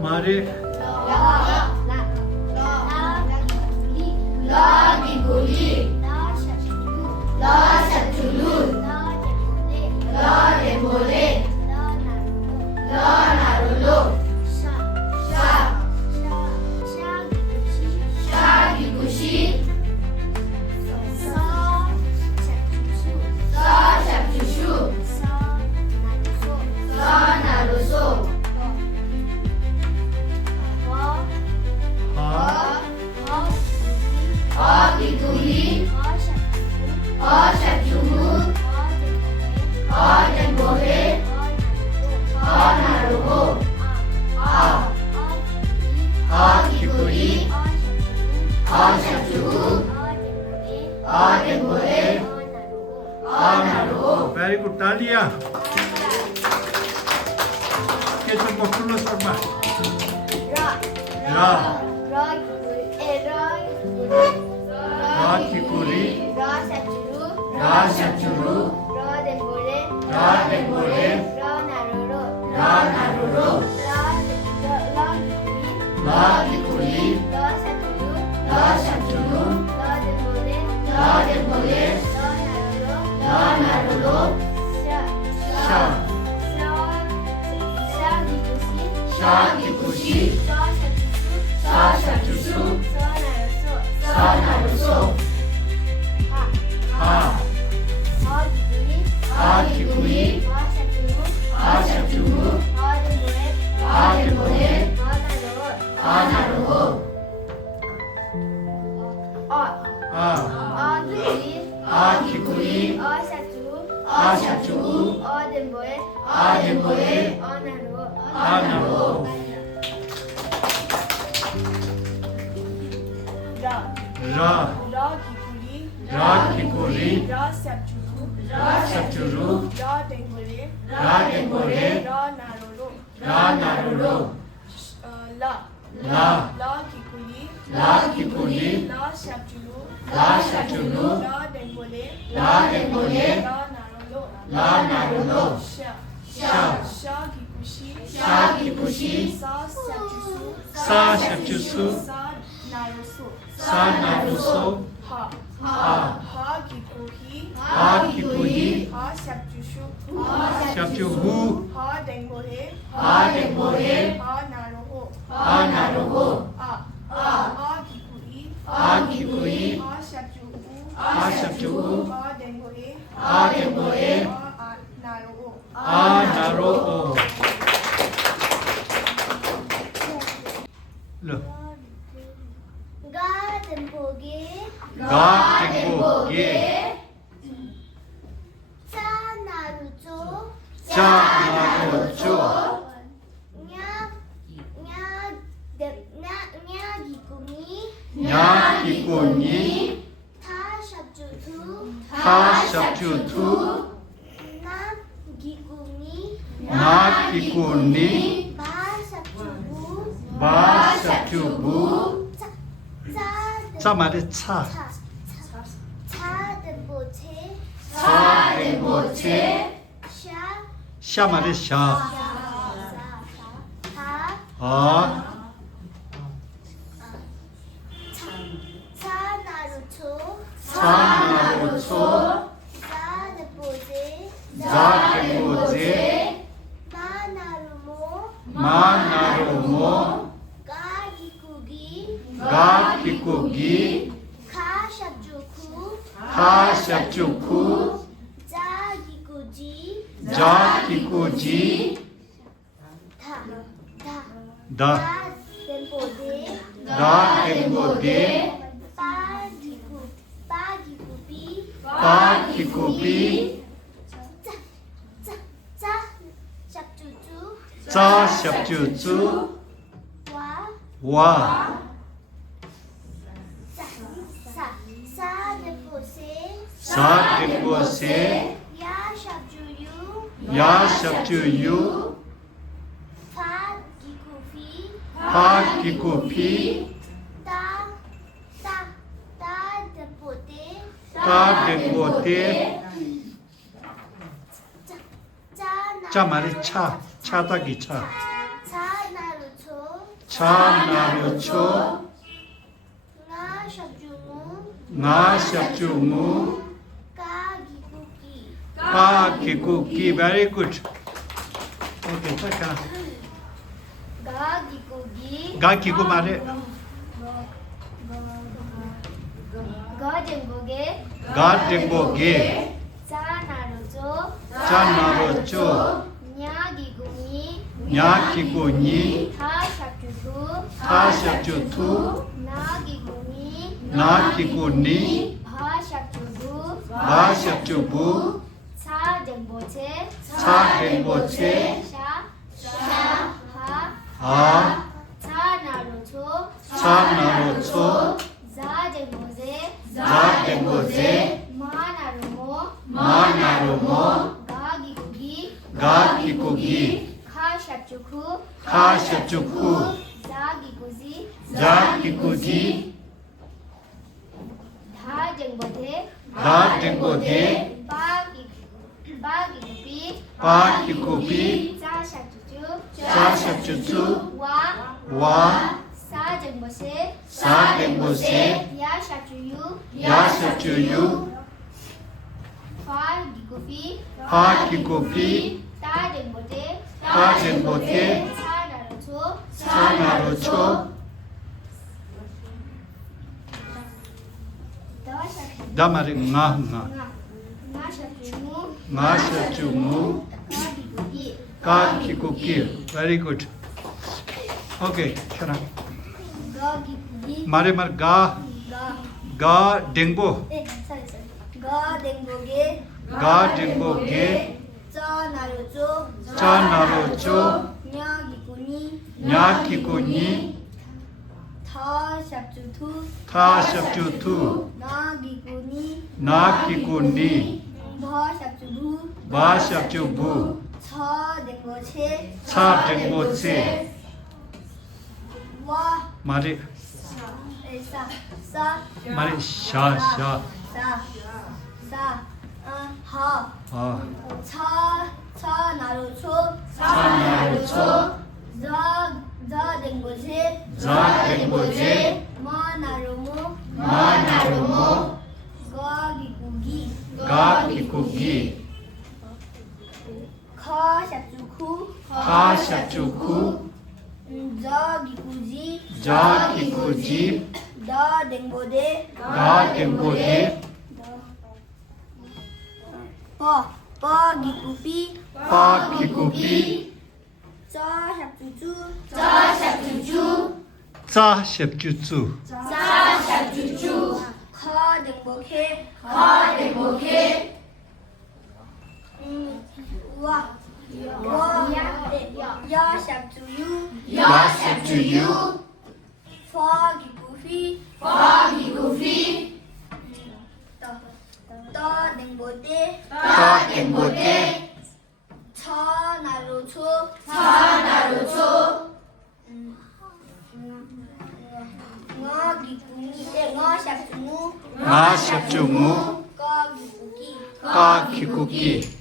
말이 Very good, Talia. ¿Qué es un popular forma? Ra. Kikuri. Ra Shapchuru. Ra Dembole. Ra Naruro. La Kikuri. La Shapchuru. La Dembole. La Naruro. Sha. Sha Kikushi. Sha Shapchusu. Sa Naruso. Ha. Ha Kikuri. Ha Shapchuru. Ha Dembole. Ha Naruho. Ha Kikuri. Ha Shapchuru. Ha Dembole. Ha Naruho. Ra. Ra Kikuri. Ra Shapchuru. Ra Dembole. Ra Naruro. La Kikuri. La Shapchuru. La Dembole. La Naruro. Sha Kikushi. Sa Shapchusu. Sa Naruso. Ha Kikuhi. Shapchuhu. Ha Dembole. Ha Naruho. Ha Kikuhi. Ha Shapchuhu. Ha Dembole. Ha Naruho. Look. Gadenboge. Cha Narucho. Nya Kikuni. Ta Shapchutu. Na Kikuni. Ba Shapchubu. 자 말이 차. 차덴보체. 샤 말이 샤. 차나루초. 자덴보제. 마나루모. 가키쿠기. 카샵주쿠. 자기쿠지. 다 덴보데. 빠기쿠비. 짜 샵주쭈. 와 사 데포세. 야 샵주유. 파 기쿠피. 따 데포테. 짜 말이 차. 차다기 차. 차나루초 나샵주무 까기쿠기 very good. 오케이 잠깐. 가기구 말해. 가댕보게 짜나루초 냐기구니 타샵주투 나기구니 바샵주부 차댕보체 차나루초 자댕보제 마나루모 가기구기 카샵주쿠 자기구지 다댕보데 바기구비 자샵주추 와 사댕보세 야샵주유 파기구비 다댕보테 차나루초 다마리 나샤주무 가기구기 very good. Okay, shut up. 말해 가댕보 가댕보게 짜나루초 냐기구니 타샵주투 나기구니 바샵주부 차댕보체 말해 샤 차나루초 자댕보제 마나루모 가기구기 카샵주쿠 자기구지 다댕보데 파기구비 짜샵주추 가댕보게 야샵주유 파기구피 다댕보데 차나루초 나샵주무 가기구기